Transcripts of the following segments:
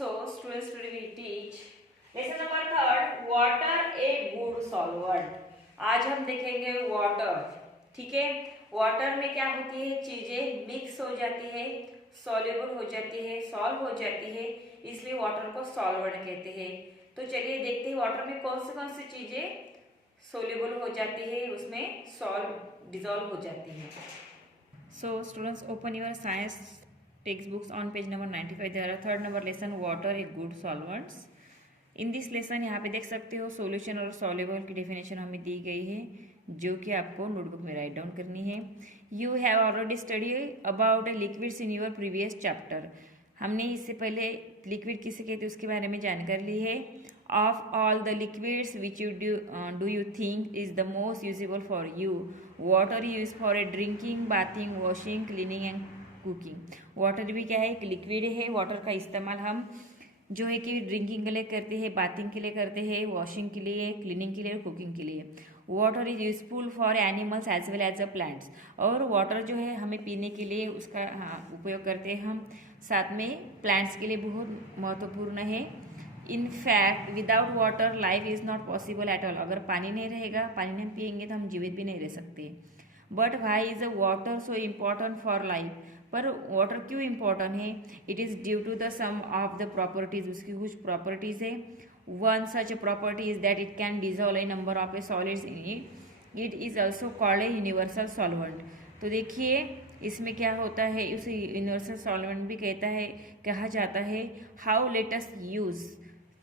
So, students, today we teach lesson number third, water a good solvent. आज हम देखेंगे water. ठीक है, वाटर में क्या होती है, चीजें मिक्स हो जाती है, सॉल्युबल हो जाती है, सॉल्व हो जाती है, इसलिए वाटर को सॉल्वेंट कहते हैं. तो चलिए देखते हैं वाटर में कौन सी चीजें सोल्यूबल हो जाती है, उसमें सॉल्व डिजॉल्व हो जाती है. So students, open your science textbooks on page number 95. There are third number lesson water a good solvents. In this lesson यहाँ पे देख सकते हो सोल्यूशन और सॉल्युबल की डेफिनेशन हमें दी गई है, जो कि आपको नोटबुक में राइट डाउन करनी है. You have already study about a liquids in your previous chapter. हमने इससे पहले लिक्विड किसे कहते हैं उसके बारे में जानकारी ली है. Of all the liquids which you do you think is the most usable for you. Water use for a drinking, bathing, washing, cleaning and cooking. Water भी क्या है, एक लिक्विड है. वाटर का इस्तेमाल हम जो है कि ड्रिंकिंग के लिए करते हैं, बाथिंग के लिए करते हैं, वॉशिंग के लिए, क्लीनिंग के लिए, कुकिंग के लिए. Water is useful for animals as well as a plants. और वाटर जो है हमें पीने के लिए उसका उपयोग करते हैं हम, साथ में प्लांट्स के लिए बहुत महत्वपूर्ण है. In fact without water life is not possible at all. अगर पानी नहीं रहेगा, पानी नहीं पियेंगे तो हम जीवित भी नहीं रह सकते. But why is a water so important for life. पर वाटर क्यों इम्पोर्टेंट है? It is due to the some of the properties. उसकी कुछ प्रॉपर्टीज है. One such property is that it can dissolve a number of a solids in it. It is also called a universal solvent. तो देखिए इसमें क्या होता है, उसे यूनिवर्सल सॉल्वेंट भी कहा जाता है. How let us use.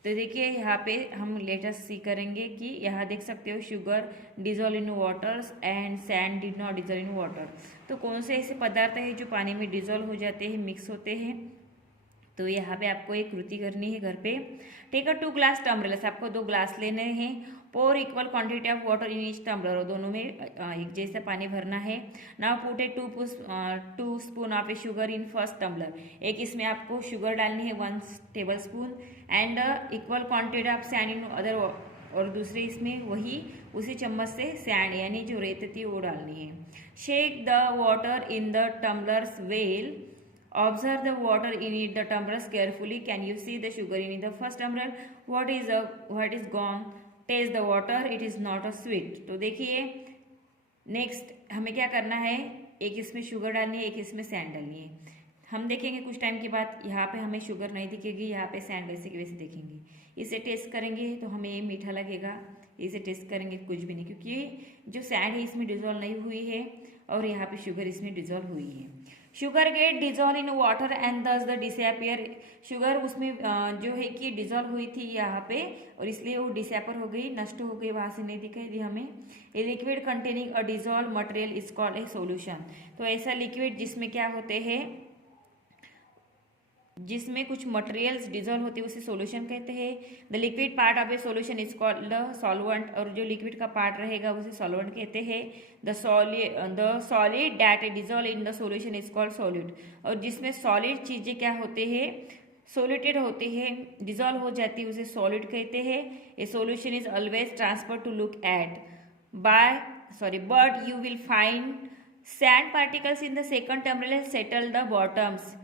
तो देखिए यहाँ पे हम लेटेस्ट सी करेंगे कि यहाँ देख सकते हो sugar dissolve in waters and sand did not dissolve in water. तो कौन से ऐसे पदार्थ है जो पानी में डिजोल्व हो जाते हैं, मिक्स होते हैं. तो यहाँ पे आपको एक कृति करनी है घर पे. Take a 2 glass tumblers. आपको 2 ग्लास लेने हैं. Pour equal quantity of water in each tumbler. दोनों में एक जैसा पानी भरना है. Now put a 2 spoon of a sugar in first tumbler. एक इसमें आपको शुगर डालनी है 1 tablespoon and equal quantity of sand in other. और दूसरे इसमें वही उसी चम्मच से सैंड यानी जो रेत थी वो डालनी है. Shake the water in the tumblers well. Observe the water in it, the tumblers carefully. Can you see the sugar in the first tumbler? What is gone? Taste the water. It is not a sweet. तो देखिए next हमें क्या करना है, एक इसमें sugar डालनी है, एक इसमें सैंड डालनी है. हम देखेंगे कुछ टाइम के बाद यहाँ पे हमें शुगर नहीं दिखेगी, यहाँ पे सैंड वैसे के वैसे दिखेंगे. इसे टेस्ट करेंगे तो हमें ये मीठा लगेगा. इसे टेस्ट करेंगे कुछ भी नहीं, क्योंकि जो सैंड है इसमें डिजोल्व नहीं हुई है और यहाँ पे शुगर इसमें डिजोल्व हुई है. Sugar get dissolve in water and thus the disappear. Sugar उसमें जो है कि डिजोल्व हुई थी यहाँ पे और इसलिए वो डिसअपियर हो गई, नष्ट हो गई, वहां से नहीं दिखाई दी हमें. ए liquid containing a dissolve material is called a solution. तो ऐसा लिक्विड जिसमें क्या होते हैं, जिसमें कुछ मटेरियल्स डिजोल्व होती है उसे सॉल्यूशन कहते हैं. The liquid part of A solution is called the solvent. और जो लिक्विड का पार्ट रहेगा उसे सॉल्वेंट कहते हैं. The solid that dissolve in the solution is called solute. और जिसमें सॉलिड चीजें क्या होते हैं, सोल्यूटेड होते हैं, डिजोल्व हो जाती है, उसे सॉलिड कहते हैं. A solution is always transfer to look at but you will find sand particles in the second terminal settle the bottoms.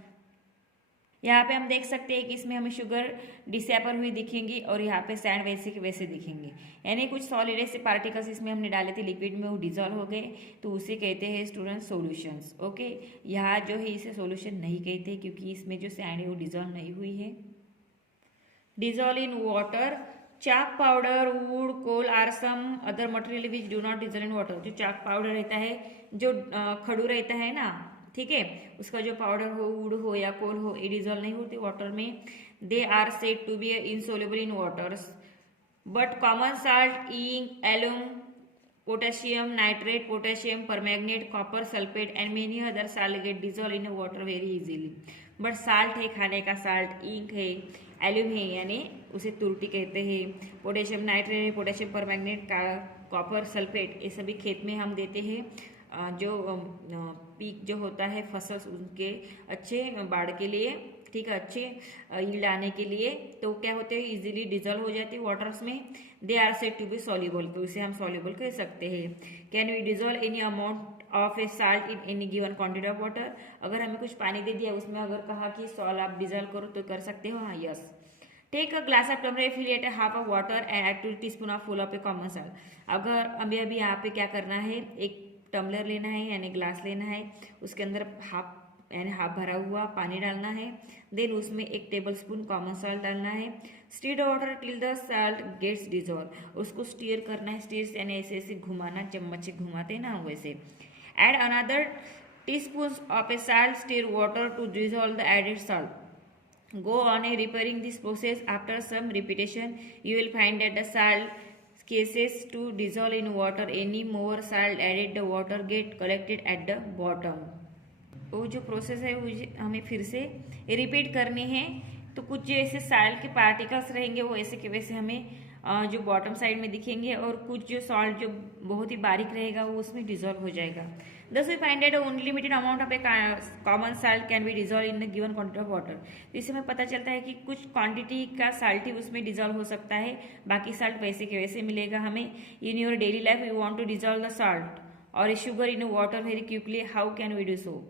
यहाँ पे हम देख सकते हैं कि इसमें हमें शुगर डिसअपियर हुई दिखेंगी और यहाँ पे सैंड वैसे के वैसे दिखेंगे. यानी कुछ सॉलिड ऐसे पार्टिकल्स इसमें हमने डाले थे लिक्विड में, वो डिजोल्व हो गए, तो उसे कहते हैं स्टूडेंट सॉल्यूशंस. ओके, यहाँ जो है इसे सॉल्यूशन नहीं कहते क्योंकि इसमें जो सैंड है वो डिजोल्व नहीं हुई है. Dissolve in water. Chalk powder, wood, coal or some other material which do not dissolve in water. जो चाक पाउडर रहता है, जो खड़ू रहता है ना, ठीक है, उसका जो पाउडर हो, वुड हो या कोल हो, ये डिजोल्व नहीं होती वाटर में. They are said to be insoluble in waters. But common salt, ink, alum, potassium nitrate, potassium permanganate, copper sulphate and many other salt get dissolve in water very easily. But salt है खाने का salt, ink है, एल्यूम है यानी उसे तुरटी कहते हैं, potassium nitrate है, पोटेशियम परमैंगनेट, कॉपर सल्फेट, ये सभी खेत में हम देते हैं. जो पीक जो होता है फसल उनके अच्छे बाढ़ के लिए, ठीक है, अच्छे यील्ड आने के लिए, तो क्या होते हैं, इजीली डिजोल्व हो जाते हैं वाटर्स में. They are said to be soluble. तो इसे हम सॉल्युबल कह सकते हैं. Can we dissolve any amount of a salt in any given quantity of water. अगर हमें कुछ पानी दे दिया, उसमें अगर कहा कि सॉल्ट आप डिजोल्व करो तो कर सकते हो, हाँ yes. Take a glass of turmeric, fill it half of water and add 2 teaspoon of full of a common salt. अगर अभी अभी यहाँ पे क्या करना है, एक टम्बलर लेना है यानी ग्लास लेना है, उसके अंदर हाफ भरा हुआ पानी डालना है, देन उसमें 1 टेबलस्पून कॉमन सॉल्ट डालना है। Stir the water till the salt gets dissolve. उसको स्टीयर करना है, स्टीर यानी ऐसे ऐसे घुमाना, चम्मच से घुमाते हैं ना वैसे। Add another teaspoon of a salt, stir water to dissolve the added salt. Go on a repairing this process. After some repetition, you will find that the salt cases to dissolve in water. Any more salt added, the water get collected at the bottom. वो जो process है वो हमें फिर से repeat करनी है। तो कुछ जो ऐसे सॉल्ट के पार्टिकल्स रहेंगे वो ऐसे के वैसे हमें जो बॉटम साइड में दिखेंगे, और कुछ जो सॉल्ट जो बहुत ही बारीक रहेगा वो उसमें डिजोल्व हो जाएगा। Thus we find that only limited amount of a common salt can be dissolved in a given quantity of water. तो इससे हमें पता चलता है कि कुछ क्वांटिटी का साल्ट ही उसमें डिजोल्व हो सकता है, बाकी साल्ट वैसे के वैसे मिलेगा हमें। In your daily life you want to dissolve the salt और sugar in water very quickly, how can we do so.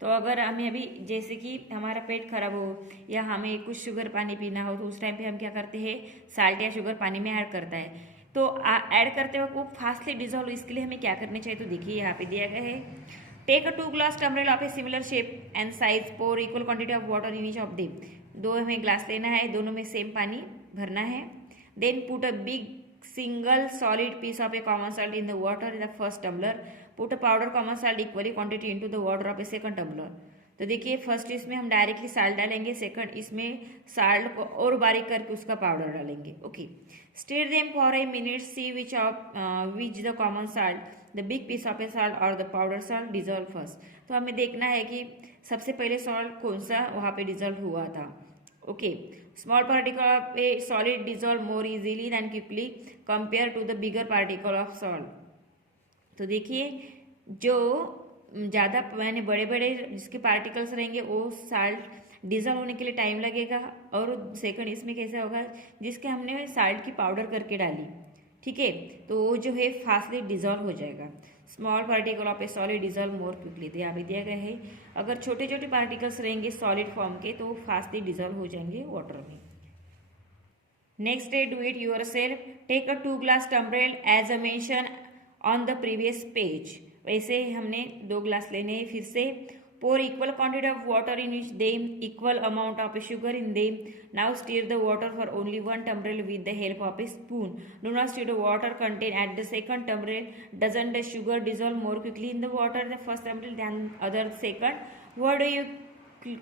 तो अगर हमें अभी जैसे कि हमारा पेट खराब हो या हमें कुछ शुगर पानी पीना हो, तो उस टाइम पे हम क्या करते हैं, साल्ट या शुगर पानी में ऐड करता है। तो ऐड करते वक्त वो फास्टली डिजोल्व, इसके लिए हमें क्या करना चाहिए, तो देखिए यहाँ पे दिया गया है। Take a 2 glass tumbler of a similar shape and size, pour equal quantity of water in each of them. 2 हमें ग्लास लेना है, दोनों में सेम पानी भरना है। Then put a big single solid piece of a common salt in the water in the first tumbler. Put a powder common salt equally quantity into the water of a second tumbler. तो देखिए first इसमें हम directly salt डालेंगे, second इसमें salt को और बारीक करके उसका पाउडर डालेंगे। Okay, stir them for a minute, see which the common salt the big piece of a salt और the powder salt dissolve first. तो हमें देखना है कि सबसे पहले सॉल्ट कौन सा वहाँ पे डिजोल्व हुआ था। Okay, small particle of a solid dissolve more easily than quickly compared to the bigger particle of salt. तो देखिए जो ज़्यादा यानी बड़े बड़े जिसके पार्टिकल्स रहेंगे वो साल्ट डिजोल्व होने के लिए टाइम लगेगा, और सेकंड इसमें कैसे होगा जिसके हमने साल्ट की पाउडर करके डाली, ठीक है, तो वो जो है फास्टली डिजोल्व हो जाएगा। Small particle of a solid dissolve more quickly, तो यहाँ पे दिया गया है अगर छोटे छोटे पार्टिकल्स रहेंगे सॉलिड फॉर्म के तो फास्टली डिजोल्व हो जाएंगे वाटर में। Next day do it yourself, take a 2 glass tumbler as a mention on the previous page. वैसे हमने 2 ग्लास लेने हैं फिर से। Pour equal quantity of water in each them, equal amount of sugar in them. Now stir the water for only 1 tumbler with the help of a spoon. Do not stir the water contained at the second tumbler. Doesn't the sugar dissolve more quickly in the water the first tumbler than other second? What do you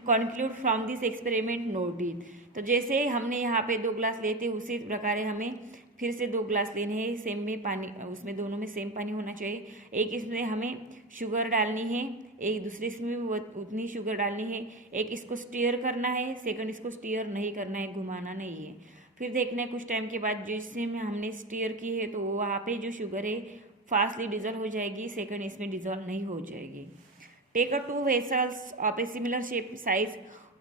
conclude from this experiment? Note it. तो जैसे हमने यहाँ पे 2 glass लेते उसी प्रकार हमें फिर से 2 ग्लास लेने हैं, सेम में पानी, उसमें दोनों में सेम पानी होना चाहिए। एक इसमें हमें शुगर डालनी है, एक दूसरे इसमें भी उतनी शुगर डालनी है। एक इसको स्टीयर करना है, सेकंड इसको स्टीयर नहीं करना है, घुमाना नहीं है। फिर देखना है कुछ टाइम के बाद जिससे हमने स्टीयर की है तो वहाँ पे जो शुगर है फास्टली डिजोल्व हो जाएगी, सेकंड इसमें डिजोल्व नहीं हो जाएगी। Take a 2 vessels of a similar shape size,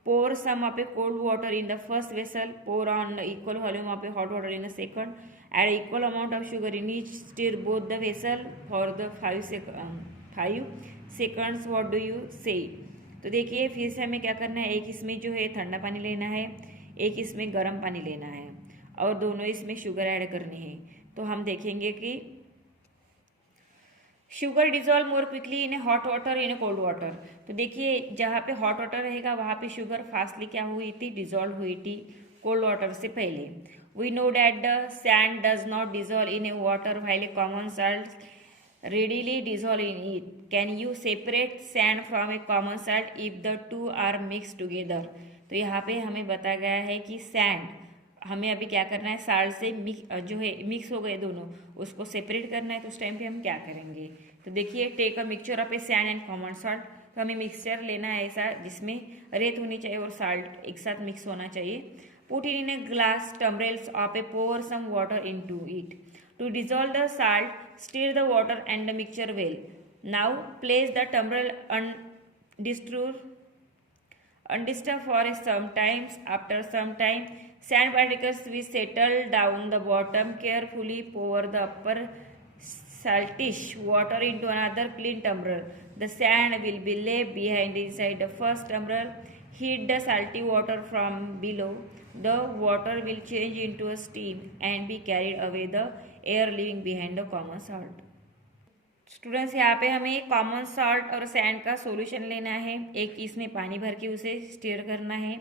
pour some of a cold water in the first vessel, pour on the equal volume of a hot water in the second, add equal amount of sugar in each, stir both the vessel for the 5 seconds. What do you say? तो देखिए फिर से हमें क्या करना है, एक इसमें जो है ठंडा पानी लेना है, एक इसमें गर्म पानी लेना है, और दोनों इसमें शुगर ऐड करनी है। तो हम देखेंगे कि sugar dissolve more quickly in A hot water in A cold water. तो देखिए जहाँ पे हॉट वाटर रहेगा वहाँ पे शुगर फास्टली क्या हुई थी, डिजोल्व हुई थी कोल्ड वाटर से पहले। We know that the sand does not dissolve in a water while a common salt readily dissolve in it. Can you separate sand from a common salt if the two are mixed together? तो यहाँ पे हमें बताया गया है कि sand हमें अभी क्या करना है, साल्ट से जो है मिक्स हो गए दोनों, उसको सेपरेट करना है। तो उस टाइम पे हम क्या करेंगे, तो देखिए take a mixture of a sand and common salt. तो हमें मिक्सचर लेना है ऐसा जिसमें रेत होनी चाहिए और साल्ट एक साथ मिक्स होना चाहिए। Put in a glass tumblers of a, pour some water into it. To dissolve the salt, stir the water and the mixture well. Now place the tumbler undisturbed for some time. After some time, sand particles will settle down the bottom. Carefully pour the upper saltish water into another clean tumbler. The sand will be left behind inside the first tumbler. Heat the salty water from below. The water will change into a steam and be carried away the air leaving behind the common salt. Students यहाँ पे हमें common salt और sand का solution लेना है। एक इसमें पानी भर के उसे स्टीयर करना है,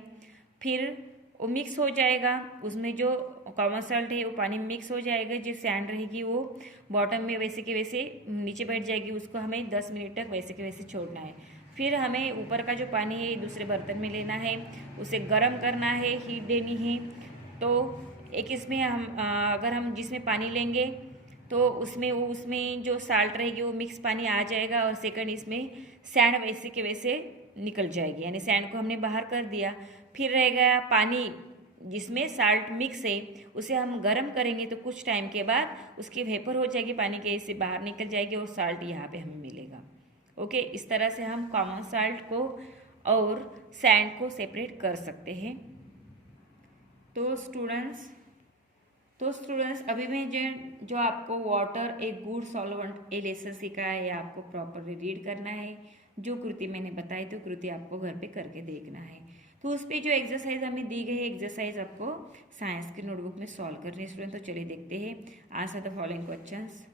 फिर वो मिक्स हो जाएगा, उसमें जो कॉमन सॉल्ट है वो पानी में मिक्स हो जाएगा, जो सैंड रहेगी वो बॉटम में वैसे के वैसे नीचे बैठ जाएगी। उसको हमें 10 मिनट तक वैसे के वैसे छोड़ना है। फिर हमें ऊपर का जो पानी है दूसरे बर्तन में लेना है, उसे गर्म करना है, हीट देनी है। तो एक इसमें हम अगर हम जिसमें पानी लेंगे तो उसमें जो साल्ट रहेगी वो मिक्स पानी आ जाएगा, और सेकंड इसमें सैंड वैसे के वैसे निकल जाएगी, यानी सैंड को हमने बाहर कर दिया। फिर रहेगा पानी जिसमें साल्ट मिक्स है, उसे हम गर्म करेंगे तो कुछ टाइम के बाद उसकी वेपर हो जाएगी, पानी के इससे बाहर निकल जाएगी और साल्ट यहाँ पे हमें मिलेगा। ओके, इस तरह से हम कॉमन साल्ट को और सैंड को सेपरेट कर सकते हैं। तो स्टूडेंट्स अभी मैं जो आपको water a good solvent A lesson सिखाया है, आपको प्रॉपरली रीड करना है। जो कृति मैंने बताई तो कृति आपको घर पे करके देखना है। तो उस पर जो एक्सरसाइज हमें दी गई है, एक्सरसाइज आपको साइंस के नोटबुक में सॉल्व करनी है स्टूडेंट। तो चलिए देखते हैं, answer the following questions.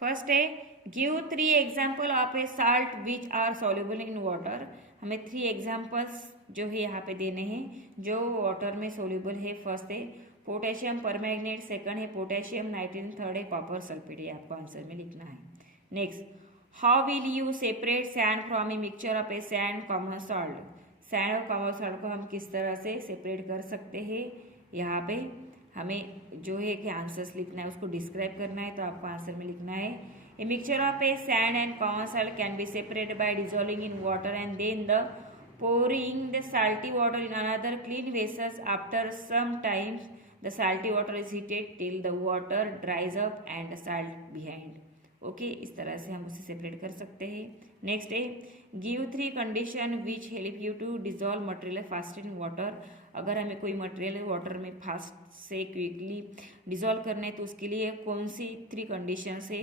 First है, give 3 example of a salt which are soluble in water. हमें 3 एग्जाम्पल्स जो है यहाँ पे देने हैं जो वाटर में सॉल्युबल है। फर्स्ट है पोटेशियम परमैंगनेट, सेकंड है पोटेशियम नाइट्रेट, थर्ड है कॉपर सल्फेट। ये आपको आंसर में लिखना है। Next, how will you separate sand from A mixture of a sand common salt. Sand और कॉमन सॉल्ट को हम किस तरह से सेपरेट कर सकते हैं, यहाँ पे हमें जो है कि आंसर्स लिखना है, उसको डिस्क्राइब करना है। तो आपको आंसर में लिखना है, a mixture of a sand and common salt can be separated by dissolving in water and then the pouring the salty water in another clean vessels. After some time the salty water is heated till the water dries up and the salt behind. Okay, इस तरह से हम उसे separate कर सकते हैं। Next है, give 3 condition which help you to dissolve material fast in water. अगर हमें कोई मटेरियल वाटर में फास्ट से क्विकली डिजॉल्व करना है तो उसके लिए कौन सी 3 कंडीशंस है।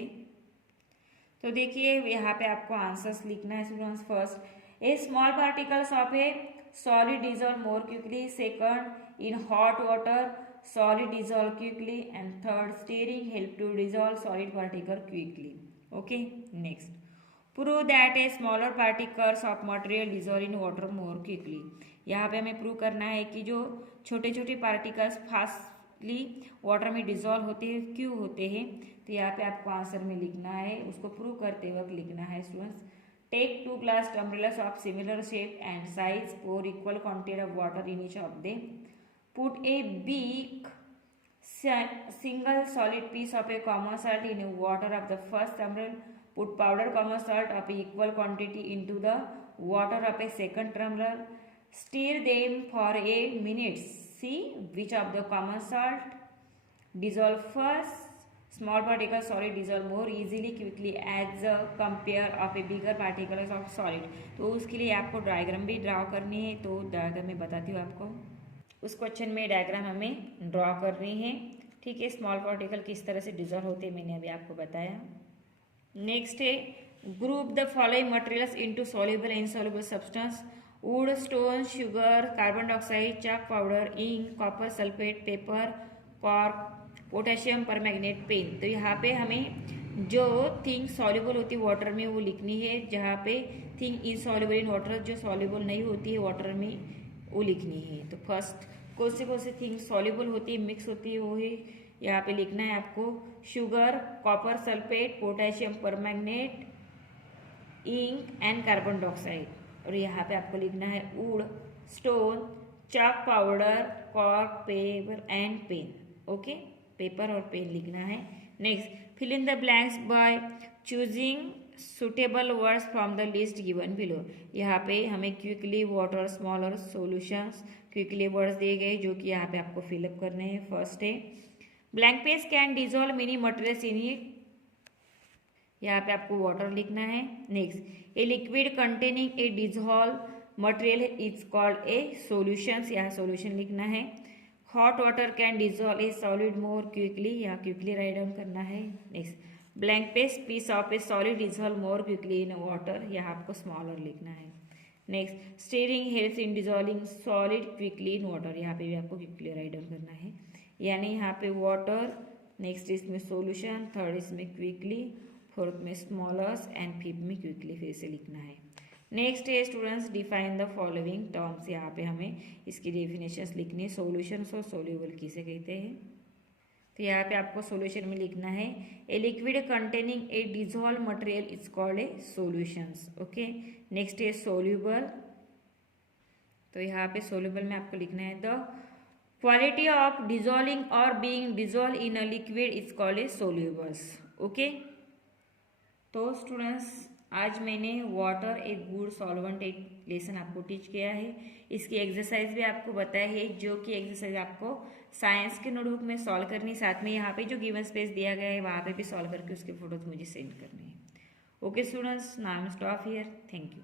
तो देखिए यहाँ पे आपको आंसर्स लिखना है students. First, a small particles of a solid dissolve more quickly. Second, in hot water solid dissolve quickly. And third, stirring help to dissolve solid particle quickly. Okay, next, prove that a smaller particles of material dissolve in water more quickly. यहाँ पे हमें prove करना है कि जो छोटे छोटे particles fastly water में डिजॉल्व होते हैं, क्यों होते हैं। तो यहाँ पे आपको आंसर में लिखना है, उसको प्रूव करते वक्त लिखना है students. Take 2 glass tumblers of similar shape and size. Pour equal quantity of water in each of them. Put a big single solid piece of a common salt in the water of the first tumbler. Put powdered common salt of equal quantity into the water of a second tumbler. Stir them for a minute. See which of the common salt dissolve first. Small particles solid dissolve more easily quickly as a compare of a bigger particles of solid. तो उसके लिए आपको diagram भी draw करनी है। तो diagram में बताती हूँ आपको, उस क्वेश्चन में डायग्राम हमें ड्रॉ करनी है। ठीक है, स्मॉल पार्टिकल किस तरह से डिजॉल्व होते हैं मैंने अभी आपको बताया। नेक्स्ट है, group the following materials into soluble and insoluble substance. Wood, stone, sugar, carbon dioxide, chalk powder, ink, copper sulphate, paper, cork, potassium permanganate, pen. तो यहाँ पे हमें जो थिंग सॉल्युबल होती है वाटर में वो लिखनी है, जहाँ पे थिंग इनसॉल्युबल इन वाटर जो सॉल्युबल नहीं होती है वाटर में वो लिखनी है। तो फर्स्ट कौन से थिंग सॉल्युबल होती है, मिक्स होती है, वो है यहाँ पे लिखना है आपको। Sugar, copper sulphate, potassium permanganate, ink and carbon dioxide. और यहाँ पे आपको लिखना है wood, stone, chalk powder, cork, paper and pen. Okay, paper और पेन लिखना है। Next, fill in the blanks by choosing suitable words from the list given below. यहाँ पे हमें quickly, water, smaller, solutions, quickly words दिए गए जो कि यहाँ पे आपको फिलअप करने हैं। फर्स्ट है, blank page can dissolve many materials in it. यहाँ पे आपको वाटर लिखना है। Next, a liquid containing a dissolve material is called a solutions. यहाँ सॉल्यूशन लिखना है। Hot water can dissolve a solid more quickly, यहाँ क्विकली राइट डाउन करना है। नेक्स्ट, blank page piece of a solid dissolve more quickly in water, यहाँ आपको smaller लिखना है। Next stirring helps in dissolving solid quickly in water, यहाँ पे भी आपको क्विकली राइट डाउन करना है, यानी यहाँ पे वाटर, नेक्स्ट इसमें सॉल्यूशन, थर्ड इसमें क्विकली, फोर्थ में स्मॉलर्स एंड फिफ्थ में क्विकली फिर से लिखना है। नेक्स्ट है students define the following terms, यहाँ पे हमें इसकी डेफिनेशंस लिखनी है। सॉल्यूशंस और सोल्यूबल किसे कहते हैं, तो यहाँ पे आपको सॉल्यूशन में लिखना है a liquid containing a dissolve material is called a solutions. Okay, next है सोल्यूबल, तो यहाँ पे सोल्यूबल में आपको लिखना है द क्वालिटी ऑफ डिजॉल्विंग और being dissolve in a liquid is called a solubles. Okay, तो स्टूडेंट्स आज मैंने वाटर एक गुड सॉल्वेंट एक लेसन आपको टीच किया है, इसकी एक्सरसाइज भी आपको बताया है, जो कि एक्सरसाइज आपको साइंस के नोटबुक में सॉल्व करनी, साथ में यहाँ पे जो गिवन स्पेस दिया गया है वहाँ पे भी सॉल्व करके उसके फोटोज मुझे सेंड करने हैं। Okay students, now I am stop here, thank you.